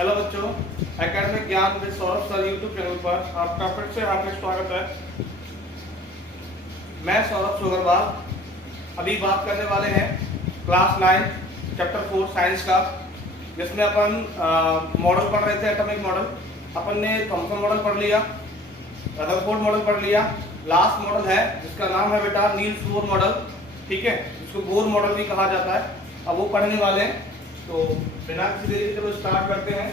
Hello बच्चों, academic ज्ञान with Saurabh sir YouTube channel पर आपका फिर से हार्दिक स्वागत है। मैं सौरभ सोगरवाल। अभी बात करने वाले हैं क्लास 9 चैप्टर 4 साइंस का, जिसमें अपन मॉडल पढ़ रहे थे। एटॉमिक मॉडल अपन ने थॉमसन मॉडल पढ़ लिया, रदरफोर्ड मॉडल पढ़ लिया। लास्ट मॉडल है जिसका नाम है बेटा नील्स बोर मॉडल, ठीक है, जिसको बोर मॉडल भी कहा जाता है। अब वो पढ़ने वाले हैं, तो बिना किसी देरी के चलो स्टार्ट करते हैं।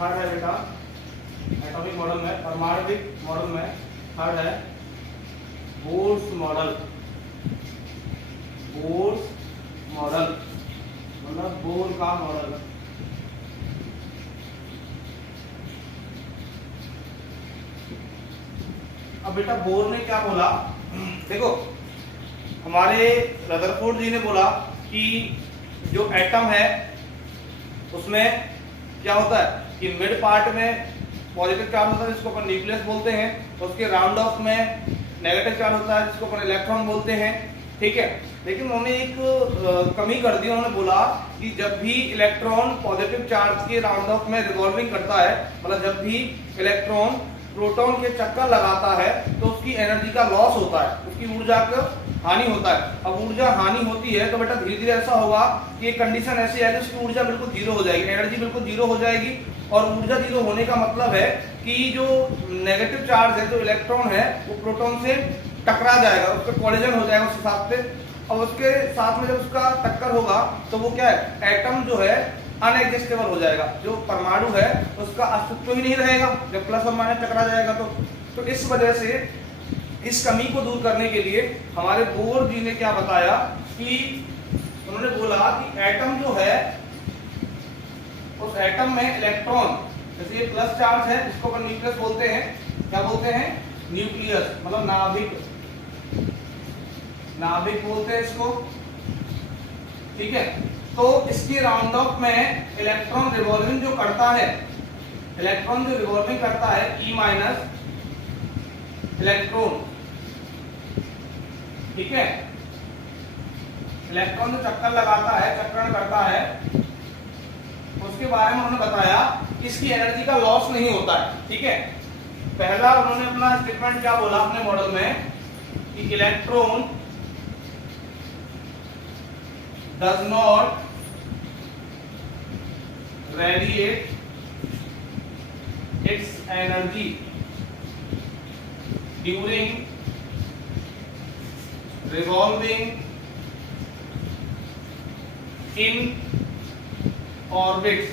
थर्ड है बेटा एटॉमिक मॉडल में, परमाणविक मॉडल में थर्ड है बोर्स मॉडल। बोर्स मॉडल मतलब बोर का मॉडल। अब बेटा बोर ने क्या बोला, देखो हमारे रदरफोर्ड जी ने बोला कि जो एटम है उसमें क्या होता है कि मिड पार्ट में पॉजिटिव चार्ज होता है जिसको अपन न्यूक्लियस बोलते हैं, उसके राउंड ऑफ में नेगेटिव चार्ज होता है जिसको अपन इलेक्ट्रॉन बोलते हैं, ठीक है। लेकिन उन्होंने एक कमी कर दी। उन्होंने बोला कि जब भी इलेक्ट्रॉन पॉजिटिव चार्ज के राउंड ऑफ में रिवॉल्विंग करता है, मतलब जब भी इलेक्ट्रॉन प्रोटॉन के चक्कर लगाता है तो उसकी एनर्जी का लॉस होता है, उसकी ऊर्जा का हानि होता है। अब ऊर्जा हानि होती है तो बेटा धीरे धीरे ऐसा होगा कि एक कंडीशन ऐसी है कि उसकी ऊर्जा बिल्कुल जीरो हो जाएगी, एनर्जी बिल्कुल जीरो हो जाएगी। और ऊर्जा जीरो होने का मतलब है कि जो नेगेटिव चार्ज है, जो इलेक्ट्रॉन है, वो प्रोटॉन से टकरा जाएगा, उसका कोलिजन हो जाएगा उस हिसाब से। और उसके साथ में जब उसका टक्कर होगा तो वो क्या है, एटम जो है अनएग्जिस्टेबल हो जाएगा, जो परमाणु है उसका अस्तित्व ही नहीं रहेगा जब प्लस और माइनस टकरा जाएगा। तो इस वजह से इस कमी को दूर करने के लिए हमारे बोर जी ने क्या बताया कि उन्होंने बोला कि एटम जो है, उस एटम में इलेक्ट्रॉन, जैसे ये प्लस चार्ज है इसको अपन न्यूक्लियस बोलते हैं। क्या बोलते हैं? न्यूक्लियस मतलब नाभिक, नाभिक बोलते हैं इसको, ठीक है। तो इसके राउंड ऑफ में इलेक्ट्रॉन रिवॉल्विंग जो करता है, इलेक्ट्रॉन जो रिवॉल्विंग करता है ई माइनस इलेक्ट्रॉन, ठीक है। इलेक्ट्रॉन जो चक्कर लगाता है, चक्रण करता है, उसके बारे में उन्होंने बताया कि इसकी एनर्जी का लॉस नहीं होता है, ठीक है। पहला उन्होंने अपना स्टेटमेंट क्या बोला अपने मॉडल में कि electron does not radiate it's energy during revolving in orbits।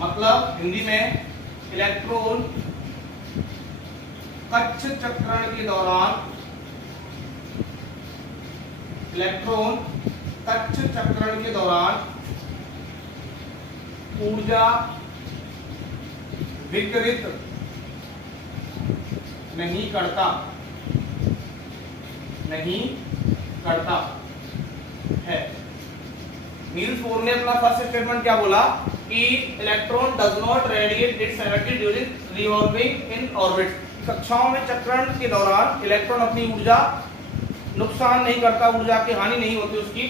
मतलब हिंदी में इलेक्ट्रॉन कक्ष चक्रण के दौरान, इलेक्ट्रॉन कक्ष चक्रण के दौरान ऊर्जा विकिरित नहीं करता है। नील्स बोर ने अपना फर्स्ट स्टेटमेंट क्या बोला कि electron does not radiate it's energy during revolving in orbit. कक्षाओं में चक्रण के दौरान इलेक्ट्रॉन अपनी ऊर्जा नुकसान नहीं करता, ऊर्जा की हानि नहीं होती उसकी।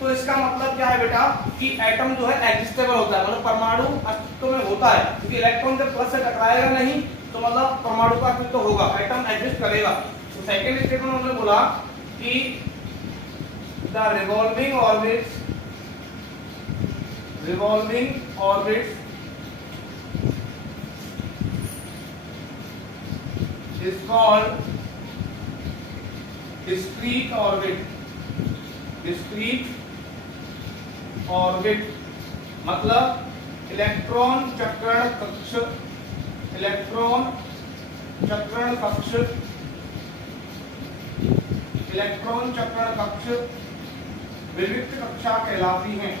तो इसका मतलब क्या है बेटा कि एटम जो है एग्जिस्टेबल होता है, मतलब परमाणु अस्तित्व में होता है, क्योंकि इलेक्ट्रॉन जब प्लस से टकराएगा नहीं तो मतलब परमाणु का अस्तित्व होगा, एटम एग्जिस्ट करेगा। तो सेकेंड स्टेटमेंट उन्होंने बोला कि the revolving orbits is called discrete orbit. Discrete orbit मतलब इलेक्ट्रॉन चक्रण कक्ष, इलेक्ट्रॉन चक्रण कक्ष, इलेक्ट्रॉन चक्रण कक्ष विविक्त कक्षा कहलाती हैं।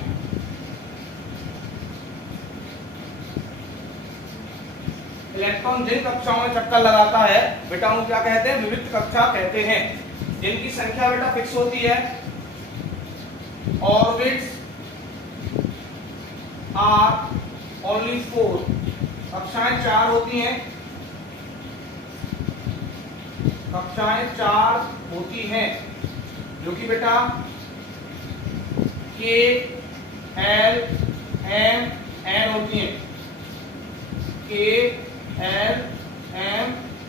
इलेक्ट्रॉन जिन कक्षाओं में चक्कर लगाता है बेटा उनको क्या कहते हैं? विविक्त कक्षा कहते हैं। जिनकी संख्या बेटा फिक्स होती है। ऑर्बिट्स आर ओनली 4, कक्षाएं 4 होती हैं, कक्षाएं 4 होती हैं, जो कि बेटा के एल एम एन होती हैं, के एल एम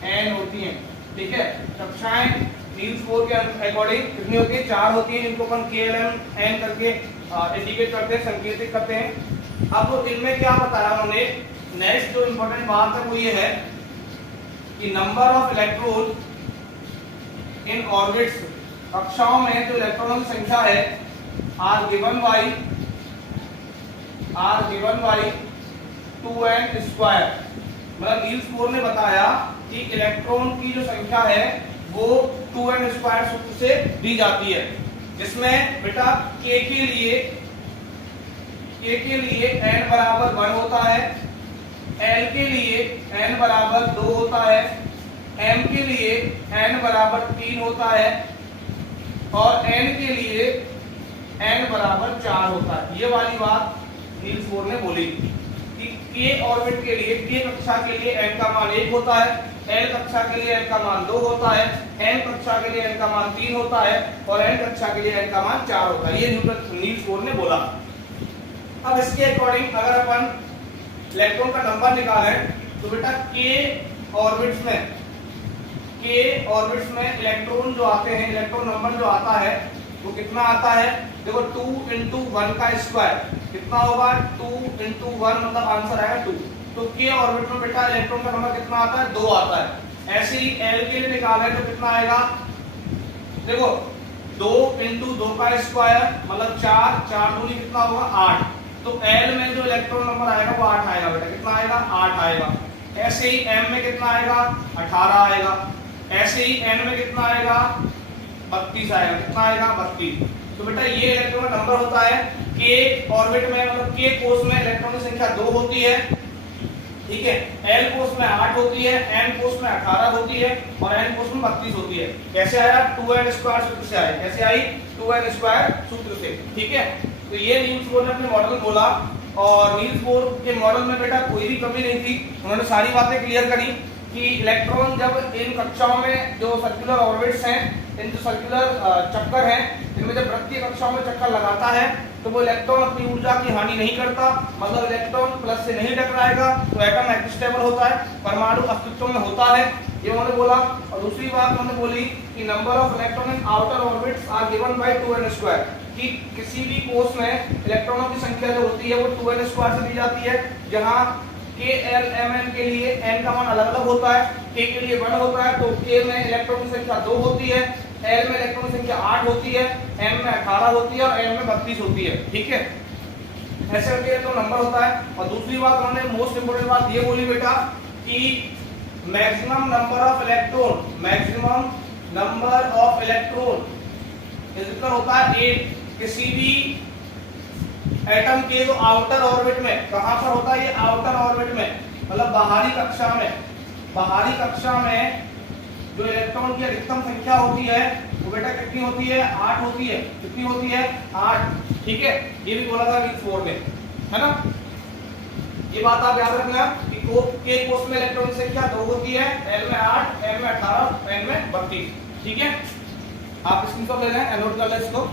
एन होती हैं। ठीक है, कक्षाएं नील्स बोर के अकॉर्डिंग कितनी होती है? 4 होती हैं, जिनको अपन के एल एम एन करके इंडिकेट करते हैं, संकेतित करते हैं। अब इनमें क्या बताया उन्होंने? नेक्स्ट जो इंपॉर्टेंट बात है वो ये है कि number of electron in orbits, कक्षाओं में जो इलेक्ट्रॉनों की संख्या है, are given by 2n square. मतलब नील्स बोर ने बताया कि इलेक्ट्रॉन की जो संख्या है वो 2n स्क्वायर सूत्र से दी जाती है, जिसमें बेटा k के लिए n बराबर 1 होता है, l के लिए n बराबर 2 होता है, m के लिए n बराबर 3 होता है और n के लिए n बराबर 4 होता है। ये वाली बात नील्स बोर ने बोली कि k ऑर्बिट के लिए, k कक्षा के लिए n का मान 1 होता है, l कक्षा के लिए n का मान 2 होता है, m कक्षा के लिए n का मान 3 होता है और n कक्षा के लिए n का मान 4 होता है। ये नील्स बोर ने बोला। अब इसके अकॉर्डिंग अगर अपन इलेक्ट्रॉन का नंबर निकालें तो बेटा k ऑर्बिट्स में इलेक्ट्रॉन जो आते हैं, इलेक्ट्रॉन नंबर जो आता है वो कितना आता है? देखो 2 इंटू 1 का स्क्वायर कितना होगा? 2 इंटू 1 मतलब आंसर आएगा 2। तो k ऑर्बिट में बेटा इलेक्ट्रॉन का नंबर कितना आता है? 2 आता है। ऐसे ही l के लिए निकालें तो कितना आएगा? देखो 2 इंटू 2 का स्क्वायर मतलब 4, 4 दूनी कितना होगा? 8। तो l में जो इलेक्ट्रॉन नंबर आएगा वो 8 आएगा बेटा। कितना आएगा? 8 आएगा। ऐसे ही m में कितना आएगा? 18 आएगा। ऐसे ही n में कितना आएगा? 32 आएगा। कितना आएगा? 32। तो बेटा ये इलेक्ट्रॉन का नंबर होता है। k ऑर्बिट में मतलब k कोष में इलेक्ट्रॉन की संख्या 2 होती है, ठीक है, l कोष में 8 होती है, n कोष में 18 होती है और n कोष में 32 होती है। कैसे आया? 2n स्क्वायर सूत्र से आया। कैसे आई? 2n स्क्वायर सूत्र से। ठीक है, तो ये नील्स बोर ने अपने मॉडल में बोला और नील्स बोर के मॉडल में बेटा कोई भी कमी नहीं थी। उन्होंने सारी बातें क्लियर करी कि इलेक्ट्रॉन जब इन कक्षाओं में जो सर्कुलर ऑर्बिट्स हैं, इन जो सर्कुलर चक्कर हैं, इनमें जब वृत्तीय कक्षाओं में चक्कर लगाता है तो वो इलेक्ट्रॉन अपनी ऊर्जा की हानि नहीं करता, मतलब इलेक्ट्रॉन प्लस से नहीं टकराएगा, तो एटम एक्स्टेबल होता है, परमाणु अस्तित्व में होता है, ये उन्होंने बोला। और दूसरी बात उन्होंने बोली कि number of electron in outer orbits are given by 2n square, कि किसी भी कोष में इलेक्ट्रॉनों की संख्या जो होती है वो 2n स्क्वायर से दी जाती है, जहां k l m n के लिए n का मान अलग अलग होता है। k के लिए 1 होता है तो k में इलेक्ट्रॉन की संख्या 2 होती है, l में इलेक्ट्रॉन की संख्या 8 होती है, m में 18 होती है और n में 32 होती है। ठीक है, ऐसे करके तो नंबर होता है। और दूसरी बात उन्होंने मोस्ट इंपोर्टेंट बात ये बोली बेटा कि maximum number of electron, maximum number of electron is होता है 8 किसी भी एटम के जो आउटर ऑर्बिट में, कहां पर होता है ये? आउटर ऑर्बिट में, मतलब बाहरी कक्षा में। बाहरी कक्षा में जो इलेक्ट्रॉन की अधिकतम संख्या होती है वो बेटा कितनी होती है? 8 होती है। कितनी होती है? 8। ठीक है, ये भी बोला था नील्स बोर ने, है ना। ये बात आप याद रखना कि के कोष में इलेक्ट्रॉन की संख्या 2 होती है, l में 8, m में 18, n में 32। ठीक है, आप स्क्रीनशॉट ले लें, नोट कर लें इसको।